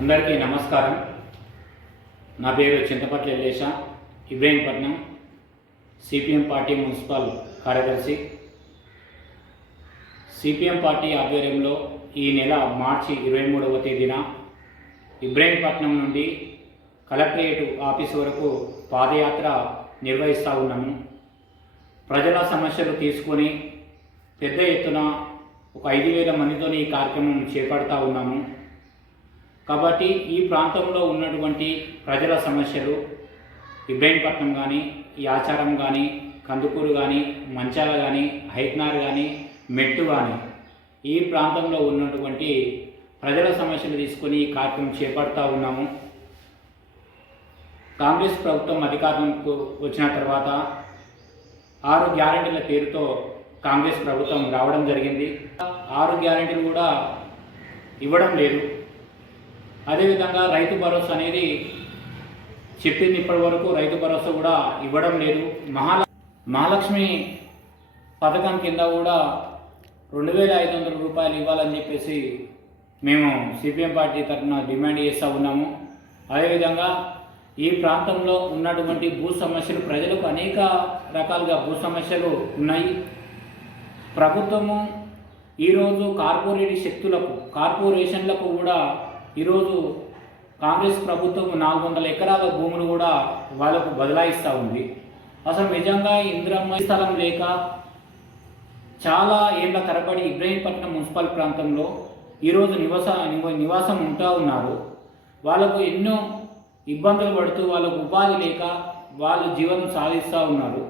అందరికీ నమస్కారం. నా పేరు Chintapatla Ellesha, Ibrahimpatnam, CPM party municipal కార్యదర్శి. సిపిఎం పార్టీ ఆధ్వర్యంలో ఈ నెల మార్చి 23వ తేదీన ఇబ్రహీంపట్నం నుండి కలెక్టరేట్ ఆఫీసు వరకు పాదయాత్ర నిర్వహిస్తూ ఉన్నాము. ప్రజల సమస్యలు తీసుకొని పెద్ద ఎత్తున ఒక 5,000 మందితో ఈ కార్యక్రమం చేపడతా ఉన్నాము. కాబట్టి ఈ ప్రాంతంలో ఉన్నటువంటి ప్రజల సమస్యలు ఇబ్రహీంపట్నం కానీ, యాచారం కానీ, కందుకూరు కానీ, మంచాల కానీ, హైత్నార్ కానీ, మెట్టు కానీ ఈ ప్రాంతంలో ఉన్నటువంటి ప్రజల సమస్యలు తీసుకొని ఈ కార్యక్రమం చేపడతా ఉన్నాము. కాంగ్రెస్ ప్రభుత్వం అధికారంకు వచ్చిన తర్వాత 6 గ్యారెంటీల పేరుతో కాంగ్రెస్ ప్రభుత్వం రావడం జరిగింది. 6 గ్యారెంటీలు కూడా ఇవ్వడం లేదు. అదేవిధంగా రైతు భరోసా అనేది చెప్పింది, ఇప్పటి వరకు రైతు భరోసా కూడా ఇవ్వడం లేదు. మహాలక్ష్మి పథకం కింద కూడా 2,500 రూపాయలు ఇవ్వాలని చెప్పేసి మేము సిపిఎం పార్టీ తరఫున డిమాండ్ చేస్తూ ఉన్నాము. అదేవిధంగా ఈ ప్రాంతంలో ఉన్నటువంటి భూ సమస్యలు, ప్రజలకు అనేక రకాలుగా భూ సమస్యలు ఉన్నాయి. ప్రభుత్వము ఈరోజు కార్పొరేషన్లకు కూడా ఈరోజు కాంగ్రెస్ ప్రభుత్వం 400 ఎకరాల భూములు కూడా వాళ్ళకు బదలాయిస్తూ ఉంది. అసలు నిజంగా ఇందిరమ్మ స్థలం లేక చాలా ఏళ్ల తరబడి ఇబ్రహీంపట్నం మున్సిపల్ ప్రాంతంలో ఈరోజు నివాసం ఉంటూ ఉన్నారు. వాళ్ళకు ఎన్నో ఇబ్బందులు పడుతూ వాళ్ళకు ఉపాధి లేక వాళ్ళు జీవనం సాగిస్తూ ఉన్నారు,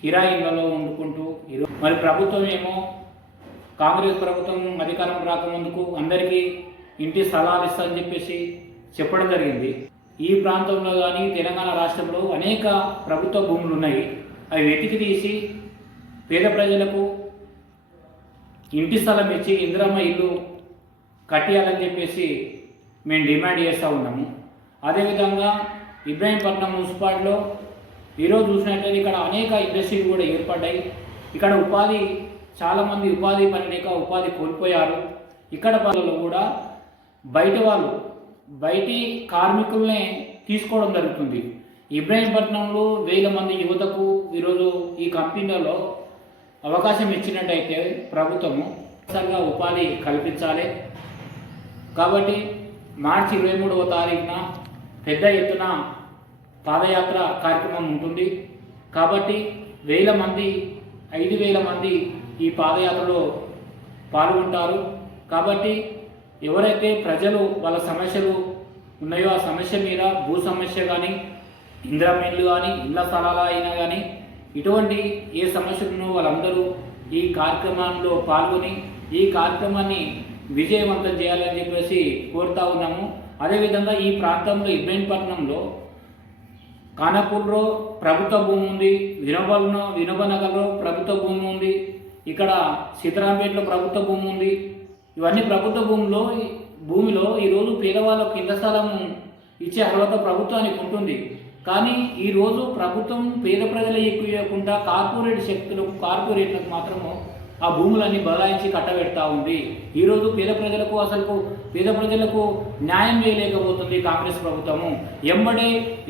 కిరాయి ఇళ్లలో వండుకుంటూ. మరి ప్రభుత్వం ఏమో, కాంగ్రెస్ ప్రభుత్వం అధికారం రాకముందుకు అందరికీ ఇంటి స్థలాలు ఇస్తారని చెప్పేసి చెప్పడం జరిగింది. ఈ ప్రాంతంలో కానీ తెలంగాణ రాష్ట్రంలో అనేక ప్రభుత్వ భూములు ఉన్నాయి. అవి వెతికి తీసి పేద ప్రజలకు ఇంటి స్థలం ఇచ్చి ఇందిరమ్మ ఇల్లు కట్టియాలని చెప్పేసి మేము డిమాండ్ చేస్తూ ఉన్నాము. అదేవిధంగా ఇబ్రహీంపట్నం మున్సిపాలిటీలో ఈరోజు చూసినట్లయితే ఇక్కడ అనేక ఇండస్ట్రీలు కూడా ఏర్పడ్డాయి. ఇక్కడ చాలామంది ఉపాధి పని లేక ఉపాధి కోల్పోయారు. ఇక్కడ పనులలో కూడా బయటి కార్మికుల్ని తీసుకోవడం జరుగుతుంది. ఇబ్రహీంపట్నంలో 1,000 మంది యువతకు ఈరోజు ఈ కంపెనీలలో అవకాశం ఇచ్చినట్టయితే ప్రభుత్వము అసలుగా ఉపాధి కల్పించాలి. కాబట్టి మార్చి 23వ తారీఖున పెద్ద ఎత్తున పాదయాత్ర కార్యక్రమం ఉంటుంది. కాబట్టి 5,000 మంది ఈ పాదయాత్రలో పాల్గొంటారు. కాబట్టి ఎవరైతే ప్రజలు వాళ్ళ సమస్యలు ఉన్నాయో ఆ సమస్య మీద, భూ సమస్య కానీ, ఇందిరమ్మ ఇల్లు కానీ, ఇళ్ల స్థలాలు అయినా కానీ, ఇటువంటి ఏ సమస్యలు ఉన్నాయో వాళ్ళందరూ ఈ కార్యక్రమంలో పాల్గొని ఈ కార్యక్రమాన్ని విజయవంతం చేయాలని చెప్పేసి కోరుతా ఉన్నాము. అదేవిధంగా ఈ ప్రాంతంలో ఇబ్రహీంపట్నంలో ఖానాపూర్లో ప్రభుత్వ భూమి ఉంది, వినోబనగర్లో ప్రభుత్వ భూమి ఉంది, ఇక్కడ సీతారాంపేటలో ప్రభుత్వ భూమి ఉంది. ఇవన్నీ ప్రభుత్వ భూమిలో ఈరోజు పేదవాళ్ళకు ఇళ్ల స్థలం ఇచ్చే అర్హత ప్రభుత్వానికి ఉంటుంది. కానీ ఈరోజు ప్రభుత్వం పేద ప్రజలు ఎక్కువకుండా కార్పొరేట్లకు మాత్రము ఆ భూములన్నీ బదలాయించి కట్టబెడతా ఉంది. ఈరోజు పేద ప్రజలకు న్యాయం చేయలేకపోతుంది కాంగ్రెస్ ప్రభుత్వము. ఎంబడే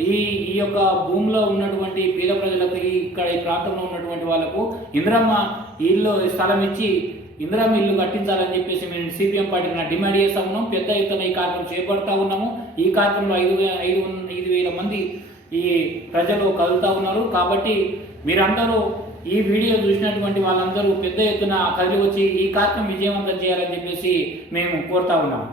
ఈ యొక్క భూమిలో ఉన్నటువంటి పేద ప్రజలకు, ఇక్కడ ఈ ప్రాంతంలో ఉన్నటువంటి వాళ్ళకు ఇందిరమ్మ ఇల్లు స్థలం ఇచ్చి ఇందిరమ్మ ఇల్లు కట్టించాలని చెప్పేసి మేము సిపిఎం పార్టీని డిమాండ్ చేస్తూ ఉన్నాం. పెద్ద ఎత్తున ఈ కార్యక్రమం చేపడతా ఉన్నాము. ఈ కార్యక్రమంలో 5,000 మంది ఈ ప్రజలు కదులుతూ ఉన్నారు. కాబట్టి మీరందరూ ఈ వీడియో చూసినటువంటి వాళ్ళందరూ పెద్ద ఎత్తున కదిలి వచ్చి ఈ కార్యక్రమం విజయవంతం చేయాలని చెప్పేసి మేము కోరుతా ఉన్నాము.